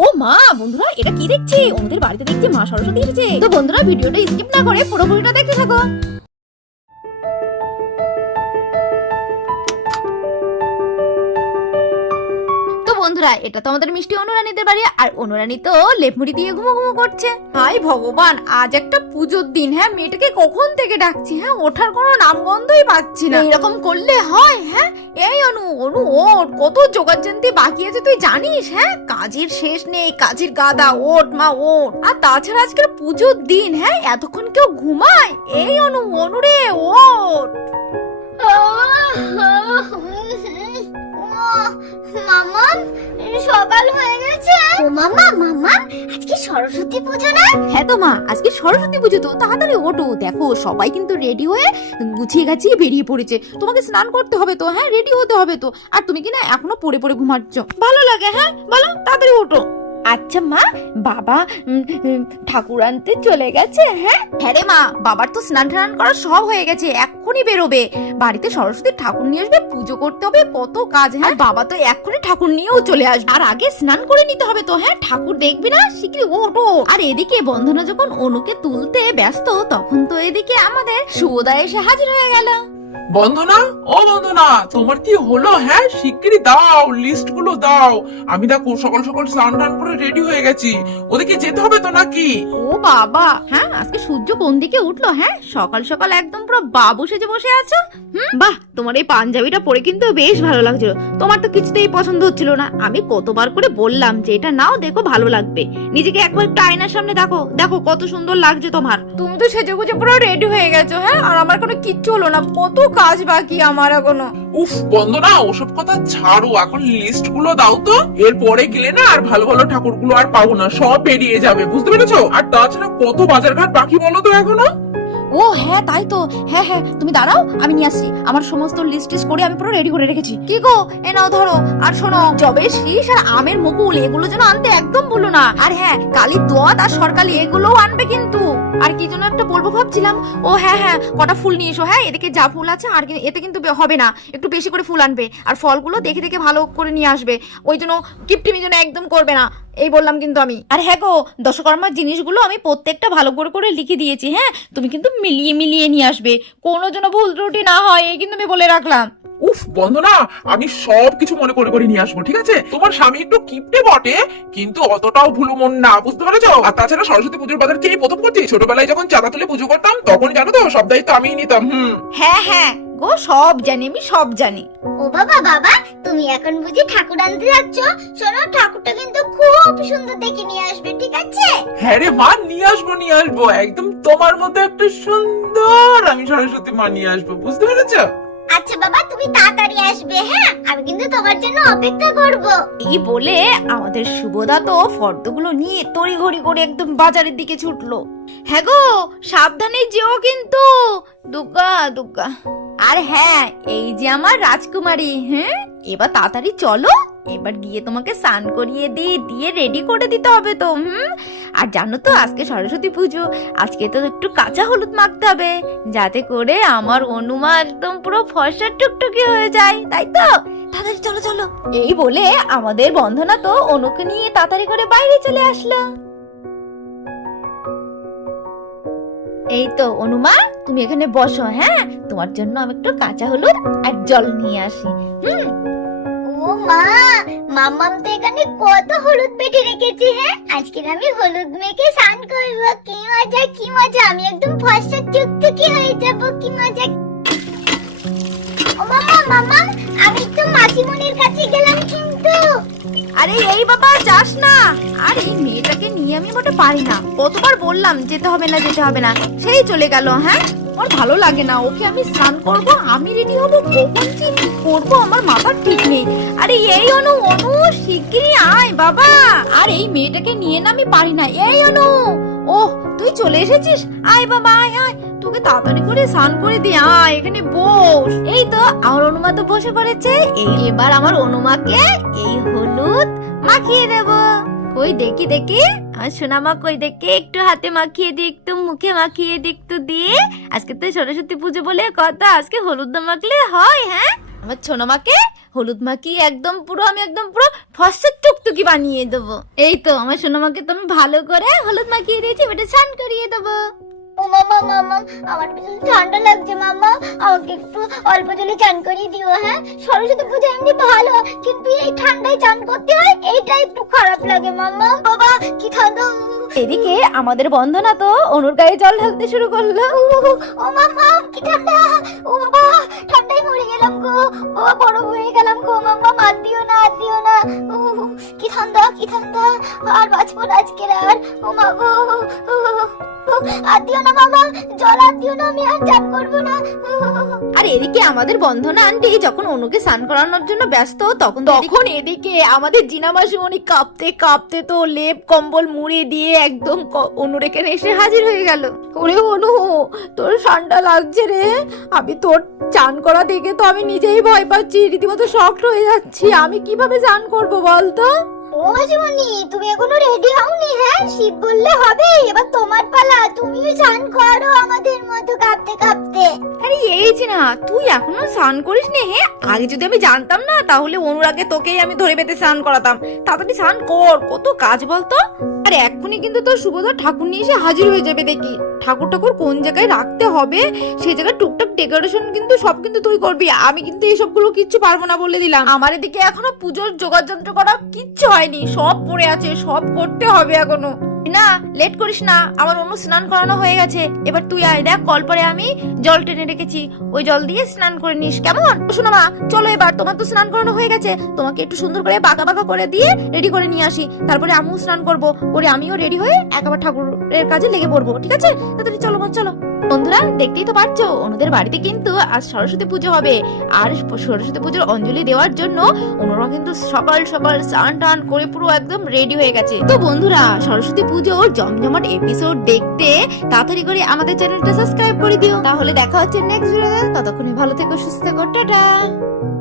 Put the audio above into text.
ও মা বন্ধুরা, এটা কি দেখছি? ওদের বাড়িতে দেখছি মা সরস্বতী এসেছে। তো বন্ধুরা, ভিডিওটা স্কিপ না করে পুরোপুরিটা দেখতে থাকো। বন্ধুরা, এটা তো আমাদের মিষ্টি অনুরানীদের বাড়ি, আর অনুরানী তো লেপমুড়ি দিয়ে ঘুমো ঘুমো করছে। হাই ভগবান, আজ একটা পুজোর দিন। হ্যাঁ, মেয়েটাকে কখন থেকে ডাকছি, হ্যাঁ ওঠার কোনো নামগন্ধই পাচ্ছি না। এরকম করলে হয়? হ্যাঁ এই অনু অনু ওঠ, কত জোগাড়যন্ত্রী বাকি আছে তুই জানিস? হ্যাঁ, কাজের শেষ নেই, কাজের গাদা, ওঠ মা ওঠ। আর তাছাড়া আজকের পুজোর দিন, হ্যাঁ এতক্ষণ কেউ ঘুমায়? এই অনু অনু রে ওঠ। মামা, সকাল হয়ে গেছে। ও মামা, মামা আজকে সরস্বতী পুজো না? হ্যাঁ তো মা, আজকে সরস্বতী পুজো, তো তাড়াতাড়ি ওঠো। দেখো সবাই কিন্তু রেডি হয়ে গুছিয়ে গাছিয়ে বেরিয়ে পড়েছে। তোমাকে স্নান করতে হবে তো, হ্যাঁ রেডি হতে হবে তো। আর তুমি কি না এখনো পড়ে পড়ে ঘুমাচ্ছ? ভালো লাগে? হ্যাঁ বলো, তাড়াতাড়ি ওঠো। আচ্ছা মা, বাবা ঠাকুর আনতে চলে গেছে? হ্যাঁ হ্যাঁ রে মা, বাবার তো স্নান টান করা সব হয়ে গেছে, এক্ষুনি বেরোবে। বাড়িতে সরস্বতী ঠাকুর নিয়ে আসবে, পুজো করতে হবে, কত কাজ। হ্যাঁ বাবা তো এক্ষুনি ঠাকুর নিয়েও চলে আসবে। আর আগে স্নান করে নিতে হবে তো। হ্যাঁ ঠাকুর দেখবি না, শিগগিরই ওঠো। আর এদিকে বন্ধনা যখন অনুকে তুলতে ব্যস্ত, তখন তো এদিকে আমাদের সুবোধা এসে হাজির হয়ে গেল। বন্ধনা, ও বন্ধনা, তোমার কি হলো? হ্যাঁ শিগগিরই দাও, লিস্ট গুলো দাও। আমি দেখো সকাল সকাল স্নান টান করে রেডি হয়ে গেছি, ওদিকে যেতে হবে তো নাকি? ও বাবা, হ্যাঁ আজকে সূর্য কোন দিকে উঠলো? হ্যাঁ সকাল সকাল একদম পুরো বাবু সেজে বসে আছো। বাহ, তোমার এই পাঞ্জাবিটা পরে কিন্তু বেশ ভালো লাগছিল। তোমার তো কিছুতেই পছন্দ হচ্ছিল না। আমি কতবার করে বললাম যে এটা নাও, দেখো ভালো লাগবে। নিজেকে একবার একটা আয়নার সামনে দেখো, দেখো কত সুন্দর লাগছে তোমার। তুমি তো সেজে গুজে পুরো রেডি হয়ে গেছো। হ্যাঁ, আর আমার কোনো কিচ্ছু হলো না, কত কাজ বাকি আমার এখনো। উফ বন্ধনা, ওসব কথা ছাড়ো, এখন লিস্ট গুলো দাও তো। এরপরে গেলে না আর ভালো ভালো ঠাকুর গুলো আর পাবো না, সব বেরিয়ে যাবে, বুঝতে পেরেছো? আর তাছাড়া কত বাজার ঘাট বাকি বলো তো এখনো। ও হ্যাঁ তাই তো। হ্যাঁ হ্যাঁ, তুমি দাঁড়াও, আমি নিয়ে আসছি। আমার সমস্ত লিস্ট করে আমি পুরো রেডি করে রেখেছি। কি গো, এ নাও ধরো। আর শোনো, জবের শীষ আর আমের মুকুল এগুলো যেন আনতে একদম ভুলো না। আর হ্যাঁ, কালির দোয়াত আর সরকালি এগুলোও আনবে কিন্তু। আর কি যেন একটা বলবো ভাবছিলাম। ও হ্যাঁ হ্যাঁ, কটা ফুল নিয়ে এসো। হ্যাঁ, এদিকে যা ফুল আছে, আর এতে কিন্তু হবে না, একটু বেশি করে ফুল আনবে। আর ফলগুলো দেখে দেখে ভালো করে নিয়ে আসবে, ওই জন্য কিপটিমি যেন একদম করবে না, এই বললাম কিন্তু আমি। আর হ্যাঁ গো, দশকর্মার জিনিসগুলো আমি প্রত্যেকটা ভালো করে করে লিখে দিয়েছি। হ্যাঁ, তুমি কিন্তু মিলিয়ে মিলিয়ে নিয়ে আসবে, কোনো যেন ভুল ত্রুটি না হয়, এই কিন্তু আমি বলে রাখলাম। উফ বন্ধনা, আমি সব কিছু মনে করে করে নিয়ে আসবো, ঠিক আছে? তোমার স্বামী একটু কিপটে বটে, কিন্তু অতটাও ভুলো মন না, বুঝতে পেরেছো? আর তাছাড়া সরস্বতী পুজোর বাজার কি প্রথম করছি? ছোটবেলায় যখন চাঁদা তুলে পুজো করতাম, তখন জানো তো সব দায়িত্ব আমিই নিতাম। হ্যাঁ হ্যাঁ গো, সব জানি, আমি সব জানি। ও বাবা, বাবা তুমি এখন বুঝি ঠাকুর আনতে যাচ্ছ? শোনো, ঠাকুরটা কিন্তু খুব সুন্দর দেখে নিয়ে আসবে, ঠিক আছে? হ্যাঁ রে মা, নিয়ে আসবো নিয়ে আসবো, একদম তোমার মতো একটা সুন্দর আমি সরস্বতী মা নিয়ে আসবো, বুঝতে পেরেছো? আচ্ছা বাবা, তুমি তাড়াতাড়ি আসবে। হ্যাঁ, আমি কিন্তু তোমার জন্য অপেক্ষা করব। এই বলে আমাদের সুবোধা তো ফর্দগুলো নিয়ে তড়িঘড়ি করে একদম বাজারের দিকে ছুটলো। হ্যাঁ গো, সাবধানে যেও কিন্তু। দুগ্গা দুগ্গা। আর হ্যাঁ, এই যে আমার রাজকুমারী। হ্যাঁ, এবার তাড়াতাড়ি চলো, এবার গিয়ে তোমাকে স্নান করিয়ে দিয়ে রেডি করে দিতে হবে তো। আর জানো তো আজকে সরস্বতী পুজো, আজকে তো একটু কাঁচা হলুদ মাখতে হবে, যাতে করে আমার অনুমা একদম পুরো ফর্সা টুকটুকি হয়ে যায়, তাই তো? তাড়াতাড়ি চলো চলো। এই বলে আমাদের বন্ধনা তো অনুকে নিয়ে তাড়াতাড়ি করে বাইরে চলে আসলো। এই তো অনুমা, তুমি এখানে বসো। হ্যাঁ, তোমার জন্য আমি একটু কাঁচা হলুদ আর জল নিয়ে আসি। ও মা, মাম্মাম তো এখানে কত হলুদ বেটে রেখেছে। হ্যাঁ, আজকে আমি হলুদ মেখে স্নান করবো, কি মজা কি মজা, আমি একদম ফর্সা টুকটুকি হয়ে যাব, কি মজা। ও মাম্মা, মাম্মাম আমি তো মাসিমণির কাছে গেলাম কিন্তু। আরে এই বাবা, যাস না। আর এই মেয়েটাকে নিয়ে আমি মোটে পারি না, কতবার বললাম যেতে হবে না যেতে হবে না, সেই চলে গেল। হ্যাঁ, ওর ভালো লাগে না, ওকে আমি স্নান করব, আমি রেডি হবো, কখন যে কি করবো আমার মাথার ঠিক নেই। আরে এই অনু অনু, শিগগিরই আয় বাবা। আর এই মেয়েটাকে নিয়ে না আমি পারি না। এই অনু, ওহ তুই চলে এসেছিস, আয় বাবা আয় আয়, তোকে তাড়াতাড়ি করে স্নান করে দি, আয় এখানে বস। এই তো আমার অনুমা তো বসে পড়েছে। এবার আমার অনুমাকে এই হলুদ মাখিয়ে দেব। কই দেখি দেখি, আর সোনামা কই দেখি, একটু হাতে মাখিয়ে দি, একটু মুখে মাখিয়ে দি, একটু দিয়ে। আজকে তো সরস্বতী পুজো বলে কথা, আজকে হলুদ না মাখলে হয়? হ্যাঁ আমার ছোনমাকে হলুদ মাখিয়ে একদম পুরো ফর্সা টুকটুকি বানিয়ে দেবো। এই তো আমার সোনামাকে তো আমি ভালো করে হলুদ মাখিয়ে দিয়েছি, এবারে স্নান করিয়ে দেবো। ও মামা মামা আমার ভীষণ ঠান্ডা লাগছে মামা, আমাকে একটু অল্প জলে চান করিয়ে দিও। হ্যাঁ, সরস্বতী পূজা এমনি ভালো, কিন্তু এই ঠান্ডায় চান করতে হয়, এইটা একটু খারাপ লাগে মামা। বাবা কি ঠান্ডা। এদিকে আমাদের বন্ধনা তো অনুর গায়ে জল ঢালতে শুরু করলো। ও মামা কি ঠান্ডা, ও বাবা ঠান্ডায় মরে গেলাম গো, বাবা বড় হয়ে গেলাম গো মামা, আর দিও না আর দিও না। কি ঠান্ডা কি ঠান্ডা, আর বাঁচবো না আজকের আর। ও মা গো, আর দিও না মামা, জল আর দিও না, আমি আর চান করবো না। আর এদিকে আমাদের বন্ধনা আন্টি যখন অনুকে স্নান করানোর জন্য ব্যস্ত, তখন এদিকে আমাদের জিনা মাসিমণি কাঁপতে কাঁপতে তো লেপ কম্বল মুড়ে দিয়ে একদম অনুর এখানে এসে হাজির হয়ে গেল। ওরে অনু, তোর ঠান্ডা লাগছে রে, আমি তোর চান করা দেখে তো আমি নিজেই ভয় পাচ্ছি, রীতিমতো শক্ট হয়ে যাচ্ছি। আমি কিভাবে চান করবো বলতো? ও মাসিমণি তুমি এখনো রেডি হওনি? হ্যাঁ, শীত বললে হবে, এবার তোমার পালা, তুমিও স্নান করো আমাদের মতো কাঁপতে কাঁপতে। আরে এই যে না, তুই এখনো স্নান করিস নি? হ্যাঁ, আগে যদি আমি জানতাম না তাহলে অনুরাগে তোকেই আমি ধরে বেঁধে স্নান করাতাম। তাড়াতাড়ি স্নান কর, কত কাজ বলতো। আর এক্ষুনি কিন্তু তোর সুভদ্রা ঠাকুর নিয়ে এসে হাজির হয়ে যাবে। দেখি ঠাকুর কোন জায়গায় রাখতে হবে, সেই জায়গায় টুকটাক ডেকোরেশন কিন্তু সব কিন্তু তুই করবি, আমি কিন্তু এইসবগুলো কিচ্ছু পারবো না বলে দিলাম। আমার এদিকে এখনো পুজোর জোগাড় যন্ত্র করা কিচ্ছু হয়নি, সব পড়ে আছে, সব করতে হবে এখনো। না লেট করিস না, আমার অনু স্নান করানো হয়ে গেছে, এবার তুই আয়, দেখ কল পরে আমি জল টেনে রেখেছি, ওই জল দিয়ে স্নান করে নিস, কেমন? শোনো মা, চলো এবার, তোমার তো স্নান করানো হয়ে গেছে, তোমাকে একটু সুন্দর করে বাঁকা বাঁকা করে দিয়ে রেডি করে নিয়ে আসি, তারপরে আমিও স্নান করবো, করে আমিও রেডি হয়ে একেবারে ঠাকুরের কাজে লেগে পড়বো, ঠিক আছে? তাড়াতাড়ি চলো মা, চলো। বন্ধুরা দেখতেই তো পারছো, অনুদের বাড়িতে কিন্তু আজ সরস্বতী পুজো হবে, আর সরস্বতী পুজোর অঞ্জলি দেওয়ার জন্য অনুরা কিন্তু সকাল সকাল স্নান টান করে পুরো একদম রেডি হয়ে গেছে। তো বন্ধুরা, সরস্বতী পুজোর জমজমাট এপিসোড দেখতে তাড়াতাড়ি করে আমাদের চ্যানেলটা সাবস্ক্রাইব করে দিও। তাহলে দেখা হচ্ছে নেক্সট ভিডিওতে, ততক্ষণে ভালো থেকো, সুস্থ থেকো, টাটা।